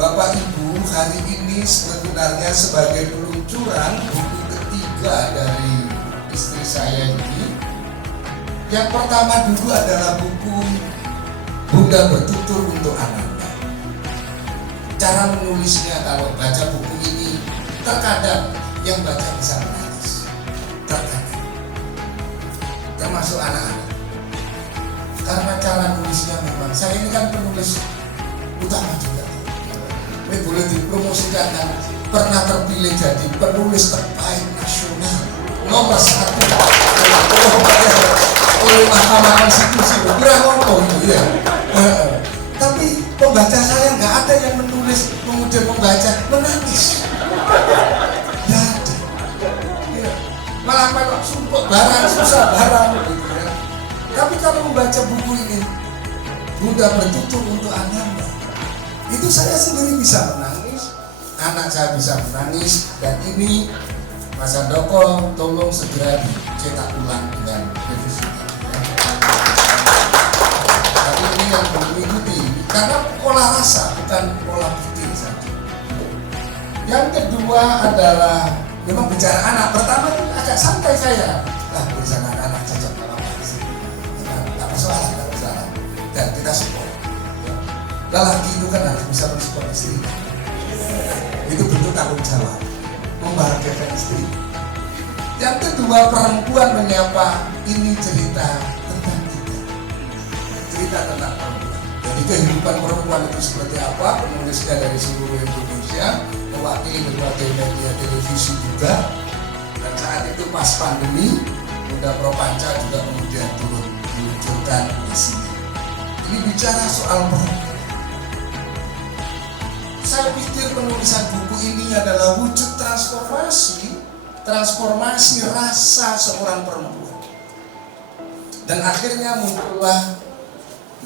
Bapak Ibu, hari ini sebenarnya sebagai peluncuran buku ketiga dari istri saya ini. Yang pertama dulu adalah buku Bunda Bertutur untuk Ananda. Cara menulisnya, kalau baca buku ini terkadang yang baca bisa menangis, terkadang termasuk anak-anak, karena cara nulisnya memang, saya ini kan penulis utama juga. Ini boleh dipromosikan kan, pernah terpilih jadi penulis terbaik nasional nomor 1 oleh Mahkamah Konstitusi. Kira ngomong gitu ya. Tapi pembaca saya nggak ada yang menulis kemudian membaca menangis. Nggak ada. Ya. Malah melok sumpah barang, susah barang gitu ya. Tapi kalau membaca buku ini, Bunda Bertutur untuk Ananda, itu saya sendiri bisa menangis, anak saya bisa menangis, dan ini Mas Handoko tolong segera dicetak ulang dengan revisi. Tapi ini yang mengikuti, karena pola rasa bukan pola pikir saja. Yang kedua adalah memang bicara anak. Pertama itu agak santai saya, tulisan anak-anak cocok apa sih? Tak masalah, dan kita support. Lelaki itu kan harus bisa mensupport istri. Itu bentuk tanggung jawab, membahagiakan istri. Yang kedua, perempuan menyapa, ini cerita tentang kita, cerita tentang perempuan. Jadi kehidupan perempuan itu seperti apa, penulisnya dari seluruh Indonesia, mewakili berbagai media televisi juga. Dan saat itu pas pandemi, Bunda Propanca juga kemudian turun diluncurkan di sini. Ini bicara soal perempuan. Saya pikir penulisan buku ini adalah wujud transformasi rasa seorang perempuan. Dan akhirnya muncullah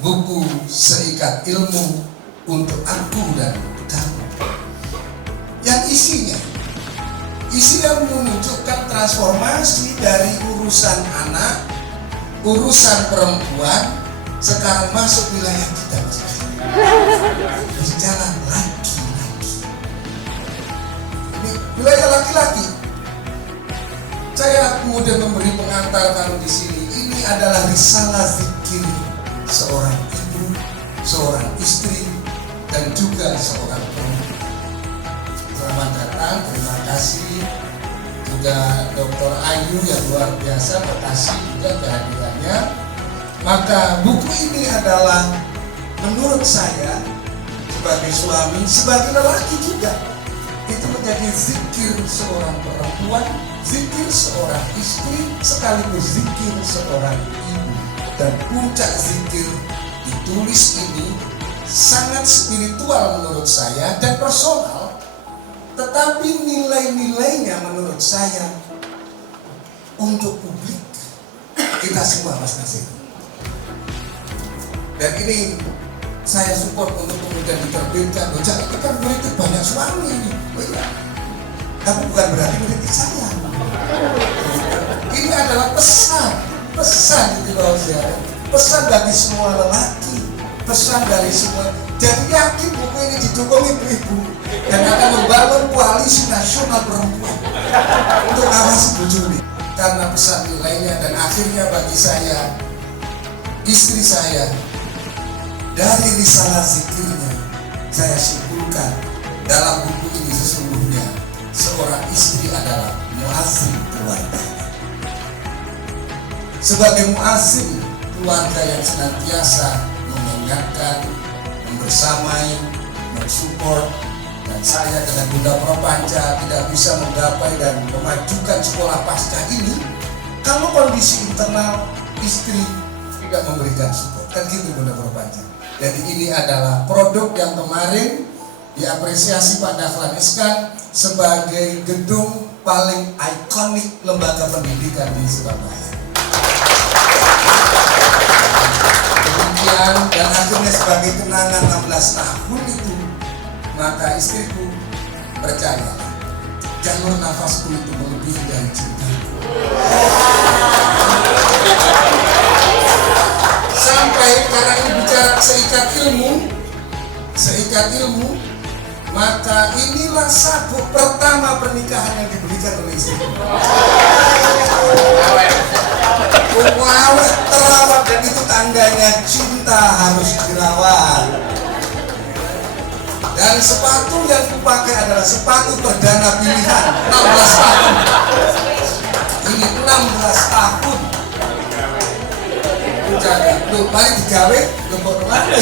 buku Seikat Ilmu untuk Aku dan Kamu. Yang isinya menunjukkan transformasi dari urusan anak, urusan perempuan, sekarang masuk wilayah kita masing-masing. Berjalan lagi. Wilayah laki-laki. Saya kemudian memberi pengantar kalau di sini. Ini adalah risalah zikir seorang ibu, seorang istri, dan juga seorang perempuan. Selamat datang, terima kasih. Juga Dr. Ayu yang luar biasa, terima kasih juga kehadirannya. Maka buku ini adalah menurut saya sebagai suami, sebagai lelaki juga, itu menjadi zikir seorang perempuan, zikir seorang istri, sekaligus zikir seorang ibu. Dan puncak zikir ditulis ini sangat spiritual menurut saya dan personal, tetapi nilai-nilainya menurut saya untuk publik kita semua masing-masing. Dan ini saya support untuk kemudian diterbitkan. Bocah itu kan meritik banyak suami ini. Oh iya. Tapi bukan berarti meritik saya. Ini adalah pesan gitu loh ya. Pesan bagi semua lelaki, pesan dari semua. Jadi yakin buku ini didukung ibu-ibu dan akan membangun koalisi nasional perempuan untuk ngawasi bojo ini. Karena pesan nilainya, dan akhirnya bagi saya, istri saya, dari risalah zikirnya, saya simpulkan dalam buku ini sesungguhnya seorang istri adalah muazzin keluarga. Sebagai muazzin keluarga yang senantiasa mengingatkan, membersamai, mensupport, dan saya dengan Bunda Propanca tidak bisa menggapai dan memajukan sekolah pasca ini kalau kondisi internal istri tidak memberikan support. Kan gitu Bunda Propanca. Jadi ini adalah produk yang kemarin diapresiasi Pak Dahlan Iskan sebagai gedung paling ikonik lembaga pendidikan di Surabaya. Demikian, dan akhirnya sebagai kenangan 16 tahun itu, maka istriku percaya jalur nafasku itu melebihi dari cinta. Sampai karena ini bicara seikat ilmu, Maka inilah sabuk pertama pernikahan yang diberikan oleh istri. Awet terawat, dan itu tandanya cinta harus dirawat. Dan sepatu yang kupakai adalah sepatu perdana pilihan 16 tahun. Ini 16 tahun. Jaga, tuh mari digawe, gembok lagi.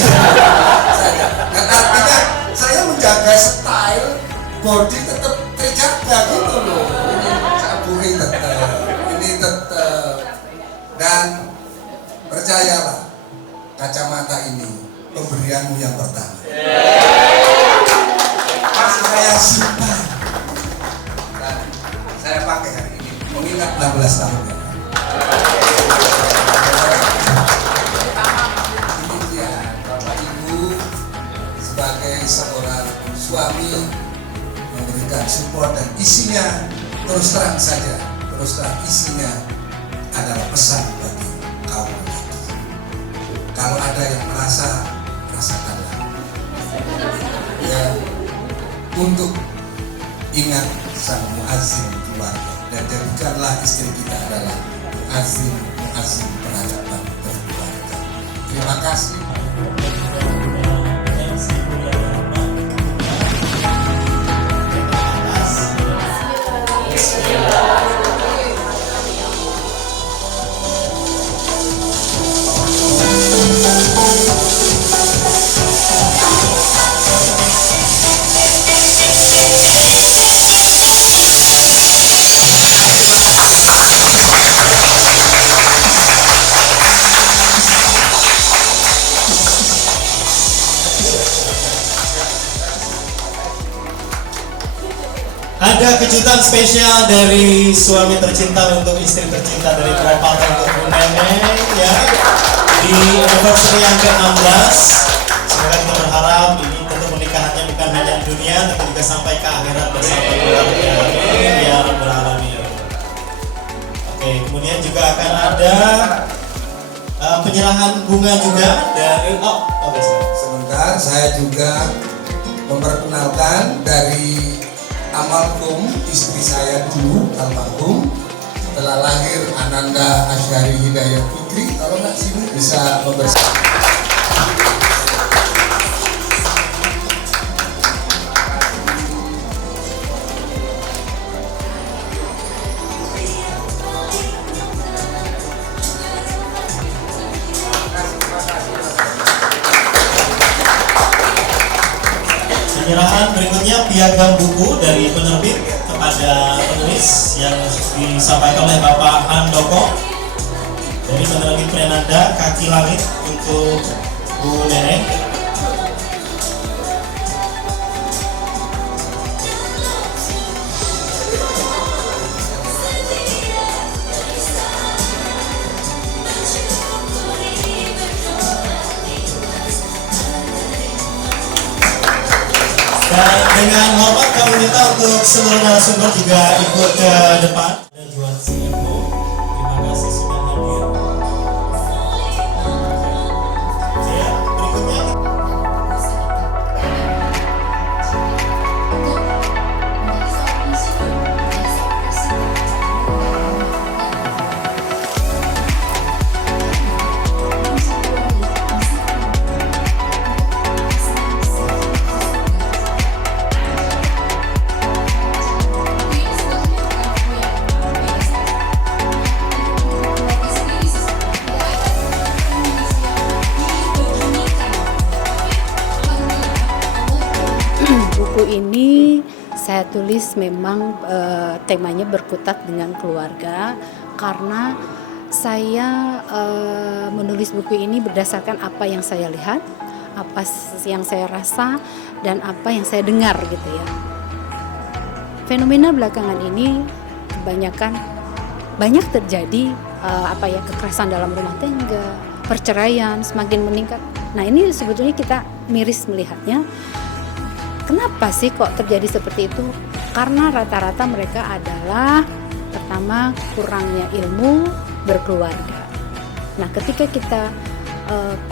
Dan artinya saya menjaga style, body tetap terjaga gitu loh. Ini saburi tetap, ini tetap. Dan percayalah, kacamata ini pemberianmu yang pertama. Masih saya simpan dan saya pakai hari ini mengingat 16 tahun. Ini dia Bapak Ibu sebagai seorang suami memberikan support, dan isinya terus terang isinya adalah pesan bagi kaum lelaki. Kalau ada yang merasa, rasakanlah. Ya, untuk ingat sang muazzin keluarga, dan jadikanlah istri kita adalah muazzin peradaban berkeluarga. Terima kasih. Ada kejutan spesial dari suami tercinta untuk istri tercinta dari Propater untuk Bu Neneng ya, di anniversary yang ke-16. Semoga kita berharap ini tentu pernikahannya bukan hanya di dunia, tapi juga sampai ke akhirat bersama keluarga. Amin ya rabbal alamin. Oke, kemudian juga akan ada penyerahan bunga juga dari Sebentar, saya juga memperkenalkan dari almarhum istri saya dulu, almarhum telah lahir Ananda Asyari Hidayat Fikri. Kalau nggak sini bisa membersih. Penyerahan berikutnya piagam buku dari penerbit kepada penulis yang disampaikan oleh Bapak Handoko dari penerbit Prenanda Kaki Langit untuk Bu Neneng. Dan dengan hormat kami minta untuk seluruh narasumber juga ikut ke depan. Dan Juan Singapura, terima kasih sudah hadir. Ya, berikutnya. Buku ini saya tulis memang temanya berkutat dengan keluarga, karena saya menulis buku ini berdasarkan apa yang saya lihat, apa yang saya rasa, dan apa yang saya dengar gitu ya. Fenomena belakangan ini kebanyakan banyak terjadi kekerasan dalam rumah tangga, perceraian semakin meningkat. Nah, ini sebetulnya kita miris melihatnya. Kenapa sih kok terjadi seperti itu? Karena rata-rata mereka adalah pertama kurangnya ilmu berkeluarga. Nah, ketika kita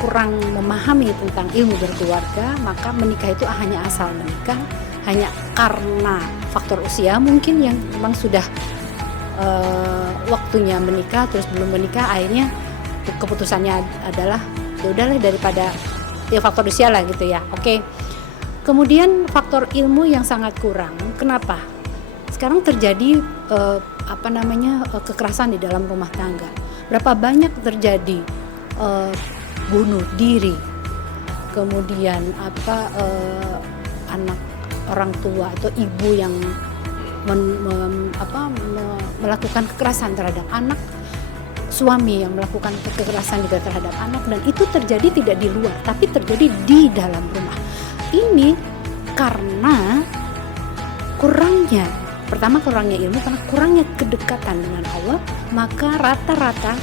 kurang memahami tentang ilmu berkeluarga, maka menikah itu hanya asal menikah, hanya karena faktor usia mungkin yang memang sudah waktunya menikah terus belum menikah, akhirnya keputusannya adalah ya udahlah daripada ya faktor usia lah gitu ya. Oke. Kemudian faktor ilmu yang sangat kurang. Kenapa? Sekarang terjadi kekerasan di dalam rumah tangga. Berapa banyak terjadi bunuh diri, kemudian anak orang tua atau ibu yang melakukan kekerasan terhadap anak, suami yang melakukan kekerasan juga terhadap anak, dan itu terjadi tidak di luar tapi terjadi di dalam rumah. Ini karena kurangnya ilmu, karena kurangnya kedekatan dengan Allah, maka rata-rata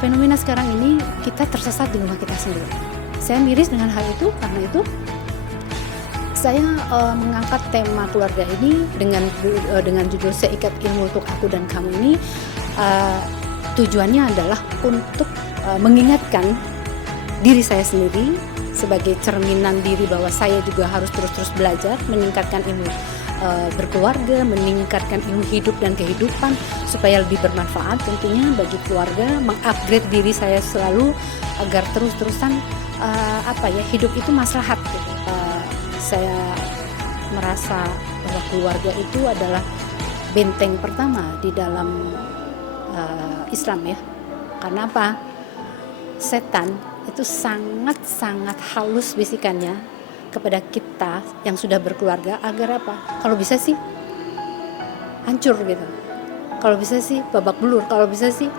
fenomena sekarang ini kita tersesat di rumah kita sendiri. Saya miris dengan hal itu, karena itu saya mengangkat tema keluarga ini dengan judul Seikat Ilmu Untuk Aku dan Kamu ini. Tujuannya adalah untuk mengingatkan diri saya sendiri sebagai cerminan diri bahwa saya juga harus terus belajar, meningkatkan ilmu berkeluarga, meningkatkan ilmu hidup dan kehidupan supaya lebih bermanfaat tentunya bagi keluarga, mengupgrade diri saya selalu agar terus-terusan hidup itu maslahat gitu. Saya merasa bahwa keluarga itu adalah benteng pertama di dalam Islam ya. Karena apa? Setan itu sangat halus bisikannya kepada kita yang sudah berkeluarga agar apa? Kalau bisa sih hancur gitu. Kalau bisa sih babak belur. Kalau bisa sih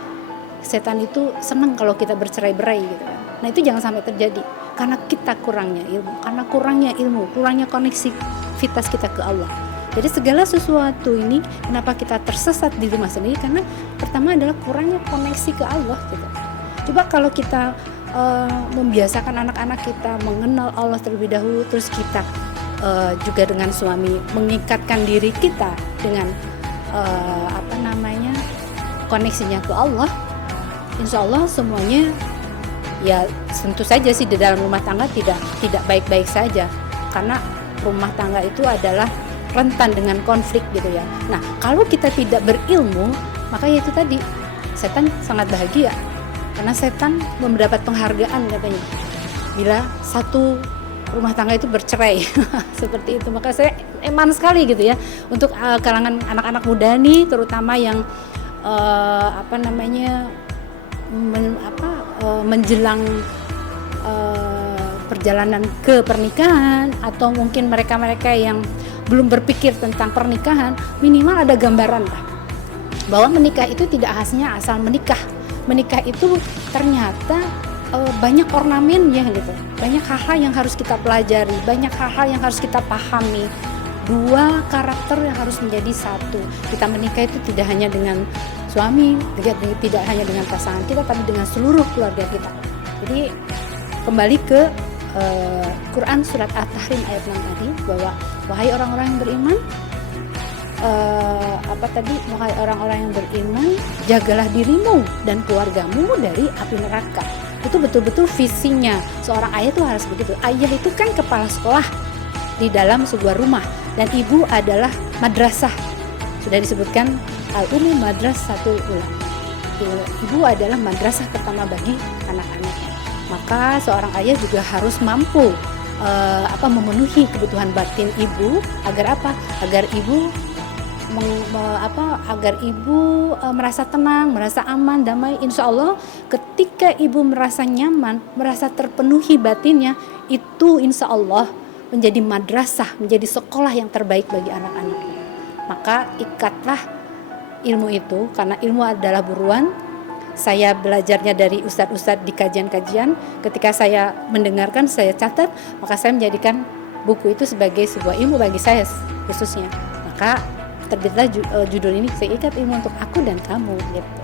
setan itu senang kalau kita bercerai-berai gitu kan. Nah itu jangan sampai terjadi karena kita kurangnya ilmu, kurangnya koneksivitas kita ke Allah. Jadi segala sesuatu ini kenapa kita tersesat di rumah sendiri, karena pertama adalah kurangnya koneksi ke Allah gitu. Coba kalau kita membiasakan anak-anak kita mengenal Allah terlebih dahulu, terus kita juga dengan suami mengikatkan diri kita dengan koneksinya ke Allah, insya Allah semuanya ya tentu saja sih di dalam rumah tangga tidak baik-baik saja, karena rumah tangga itu adalah rentan dengan konflik gitu ya. Nah kalau kita tidak berilmu, maka ya itu tadi, setan sangat bahagia karena setan mendapat penghargaan katanya bila satu rumah tangga itu bercerai seperti itu. Maka saya eman sekali gitu ya untuk kalangan anak-anak muda nih, terutama yang menjelang perjalanan ke pernikahan, atau mungkin mereka-mereka yang belum berpikir tentang pernikahan, minimal ada gambaran lah bahwa menikah itu tidak hanya asal menikah. Menikah itu ternyata banyak ornamennya gitu, banyak hal-hal yang harus kita pelajari, banyak hal-hal yang harus kita pahami. Dua karakter yang harus menjadi satu. Kita menikah itu tidak hanya dengan suami, tidak hanya dengan pasangan kita, tapi dengan seluruh keluarga kita. Jadi kembali ke Quran surat At-Tahrim ayat 6 tadi, bahwa wahai orang-orang yang beriman, wahai orang-orang yang beriman, jagalah dirimu dan keluargamu dari api neraka. Itu betul-betul visinya seorang ayah itu harus begitu. Ayah itu kan kepala sekolah di dalam sebuah rumah, dan ibu adalah madrasah. Sudah disebutkan al-ummu madrasatul ulama. Ibu adalah madrasah pertama bagi anak-anaknya. Maka seorang ayah juga harus mampu memenuhi kebutuhan batin ibu agar apa? Agar ibu merasa tenang, merasa aman, damai. Insya Allah ketika ibu merasa nyaman, merasa terpenuhi batinnya, itu insya Allah menjadi madrasah, menjadi sekolah yang terbaik bagi anak-anaknya. Maka ikatlah ilmu itu, karena ilmu adalah buruan. Saya belajarnya dari ustadz-ustadz di kajian-kajian. Ketika saya mendengarkan, saya catat, maka saya menjadikan buku itu sebagai sebuah ilmu bagi saya khususnya. Maka terbitlah judul ini, Seikat Ilmu Untuk Aku dan Kamu gitu.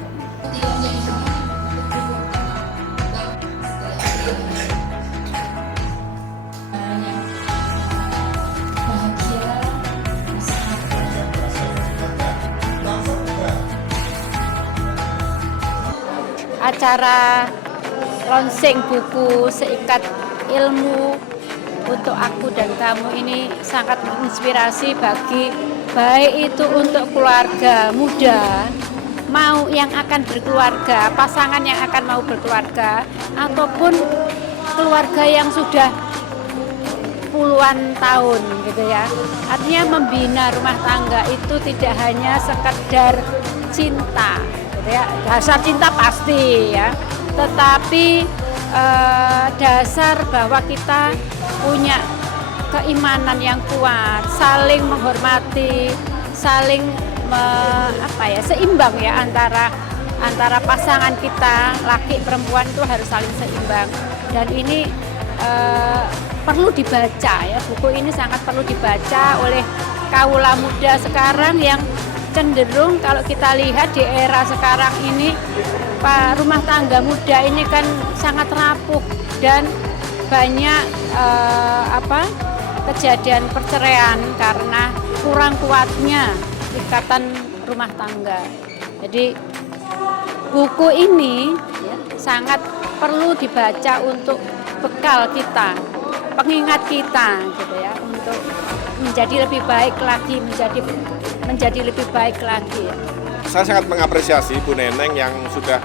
Acara launching buku Seikat Ilmu Untuk Aku dan Kamu ini sangat inspirasi bagi baik itu untuk keluarga muda, mau yang akan berkeluarga, pasangan yang akan mau berkeluarga, ataupun keluarga yang sudah puluhan tahun gitu ya. Artinya membina rumah tangga itu tidak hanya sekedar cinta gitu ya. Dasar cinta pasti ya, tetapi dasar bahwa kita punya keimanan yang kuat, saling menghormati, saling seimbang ya antara pasangan kita, laki perempuan itu harus saling seimbang. Dan ini perlu dibaca ya, buku ini sangat perlu dibaca oleh kaula muda sekarang yang cenderung kalau kita lihat di era sekarang ini rumah tangga muda ini kan sangat rapuh dan banyak kejadian perceraian karena kurang kuatnya ikatan rumah tangga. Jadi buku ini ya, sangat perlu dibaca untuk bekal kita, pengingat kita gitu ya, untuk menjadi lebih baik lagi, menjadi lebih baik lagi. Saya sangat mengapresiasi Bu Neneng yang sudah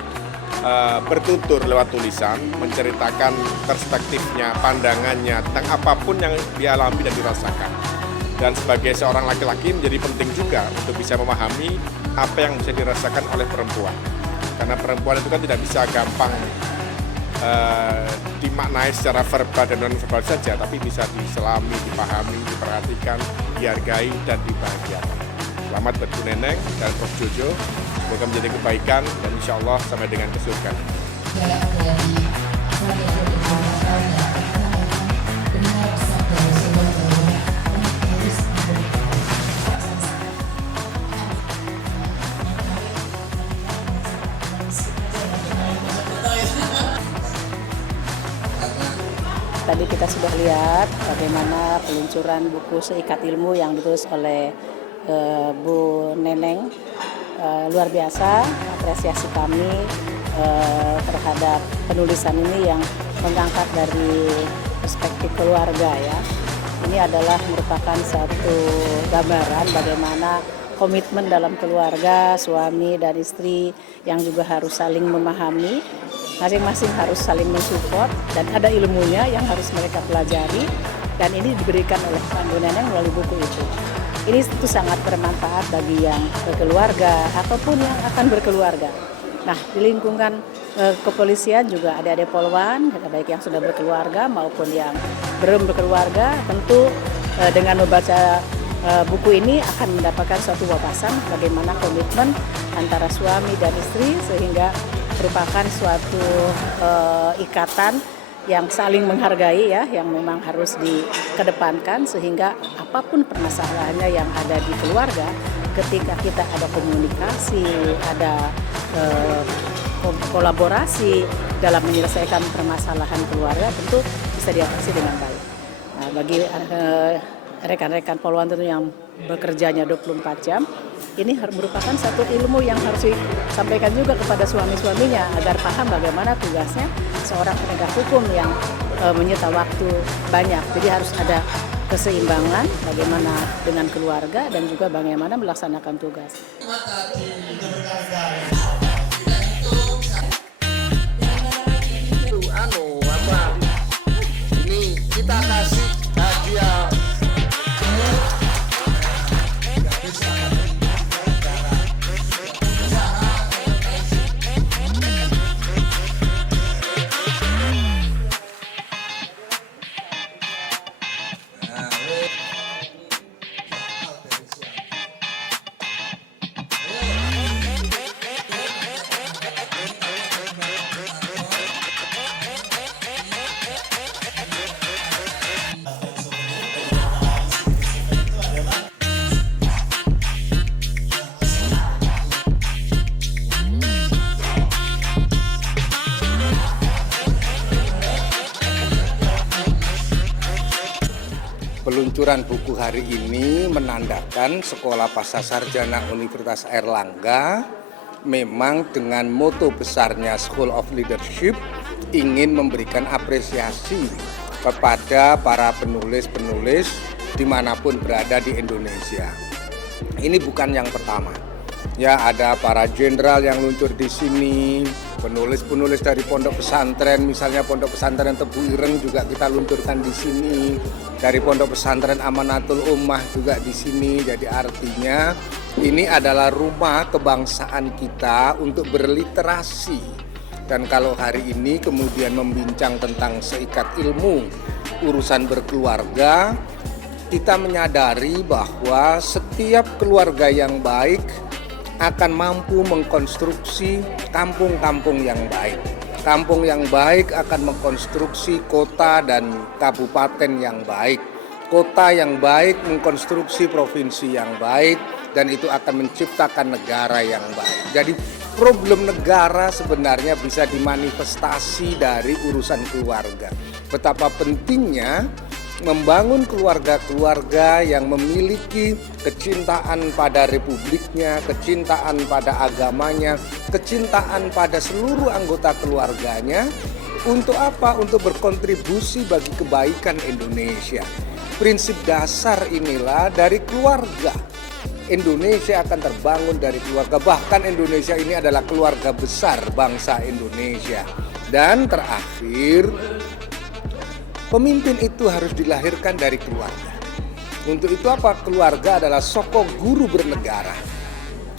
bertutur lewat tulisan, menceritakan perspektifnya, pandangannya tentang apapun yang dialami dan dirasakan. Dan sebagai seorang laki-laki menjadi penting juga untuk bisa memahami apa yang bisa dirasakan oleh perempuan. Karena perempuan itu kan tidak bisa gampang dimaknai secara verbal dan non-verbal saja, tapi bisa diselami, dipahami, diperhatikan, dihargai, dan dibahagiakan. Selamat buat Bu Neneng dan Prof. Jojo. Semoga menjadi kebaikan dan insya Allah sampai dengan ke surga. Tadi kita sudah lihat bagaimana peluncuran buku Seikat Ilmu yang ditulis oleh Bu Neneng. Luar biasa apresiasi kami terhadap penulisan ini yang mengangkat dari perspektif keluarga ya. Ini adalah merupakan satu gambaran bagaimana komitmen dalam keluarga, suami dan istri yang juga harus saling memahami, masing-masing harus saling mensupport dan ada ilmunya yang harus mereka pelajari, dan ini diberikan oleh Bu Neneng melalui buku itu. Ini tentu sangat bermanfaat bagi yang berkeluarga ataupun yang akan berkeluarga. Nah, di lingkungan kepolisian juga adik-adik polwan, baik yang sudah berkeluarga maupun yang belum berkeluarga, tentu dengan membaca buku ini akan mendapatkan suatu wawasan bagaimana komitmen antara suami dan istri sehingga merupakan suatu ikatan yang saling menghargai ya, yang memang harus dikedepankan sehingga apapun permasalahannya yang ada di keluarga, ketika kita ada komunikasi, ada kolaborasi dalam menyelesaikan permasalahan keluarga, tentu bisa diatasi dengan baik. Nah, bagi rekan-rekan polwan tentu yang bekerjanya 24 jam, ini merupakan satu ilmu yang harus disampaikan juga kepada suami-suaminya agar paham bagaimana tugasnya seorang penegak hukum yang menyita waktu banyak. Jadi harus ada keseimbangan bagaimana dengan keluarga dan juga bagaimana melaksanakan tugas. Ini kita kasih hadiah. Peluncuran buku hari ini menandakan Sekolah Pasca Sarjana Universitas Airlangga memang dengan moto besarnya School of Leadership ingin memberikan apresiasi kepada para penulis-penulis dimanapun berada di Indonesia. Ini bukan yang pertama. Ya, ada para jenderal yang luncur di sini, penulis-penulis dari pondok pesantren, misalnya pondok pesantren Tebu Ireng juga kita luncurkan di sini, dari pondok pesantren Amanatul Ummah juga di sini. Jadi artinya ini adalah rumah kebangsaan kita untuk berliterasi. Dan kalau hari ini kemudian membincang tentang seikat ilmu urusan berkeluarga, kita menyadari bahwa setiap keluarga yang baik akan mampu mengkonstruksi kampung-kampung yang baik. Kampung yang baik akan mengkonstruksi kota dan kabupaten yang baik. Kota yang baik mengkonstruksi provinsi yang baik, dan itu akan menciptakan negara yang baik. Jadi problem negara sebenarnya bisa dimanifestasi dari urusan keluarga. Betapa pentingnya membangun keluarga-keluarga yang memiliki kecintaan pada republiknya, kecintaan pada agamanya, kecintaan pada seluruh anggota keluarganya. Untuk apa? Untuk berkontribusi bagi kebaikan Indonesia. Prinsip dasar inilah dari keluarga. Indonesia akan terbangun dari keluarga. Bahkan Indonesia ini adalah keluarga besar bangsa Indonesia. Dan terakhir, pemimpin itu harus dilahirkan dari keluarga. Untuk itu apa? Keluarga adalah sokok guru bernegara,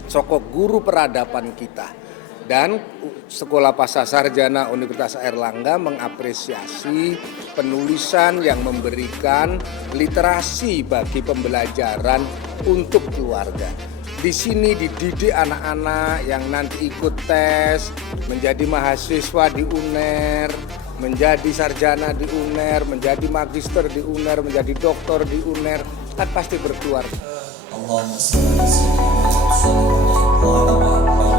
sokok guru peradaban kita. Dan Sekolah Pascasarjana Universitas Airlangga mengapresiasi penulisan yang memberikan literasi bagi pembelajaran untuk keluarga. Di sini dididik anak-anak yang nanti ikut tes, menjadi mahasiswa di UNER, menjadi sarjana di UNER, menjadi magister di UNER, menjadi doktor di UNER, kan pasti berkeluarga. Allahumma shalli ala sayyidina Muhammad.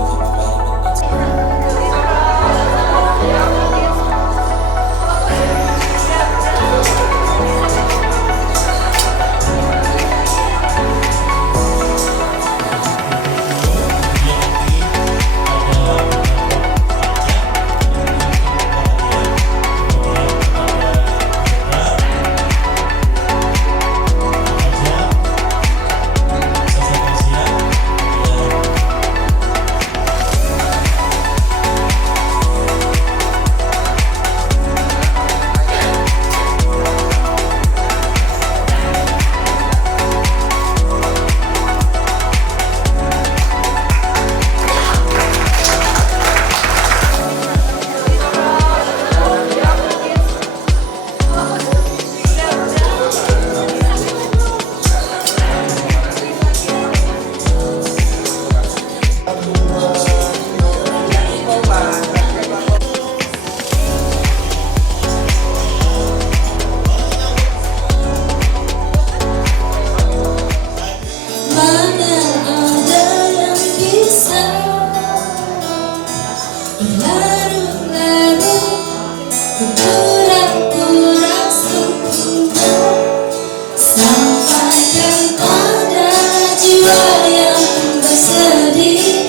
Sampaikan pada jiwa yang bersedih.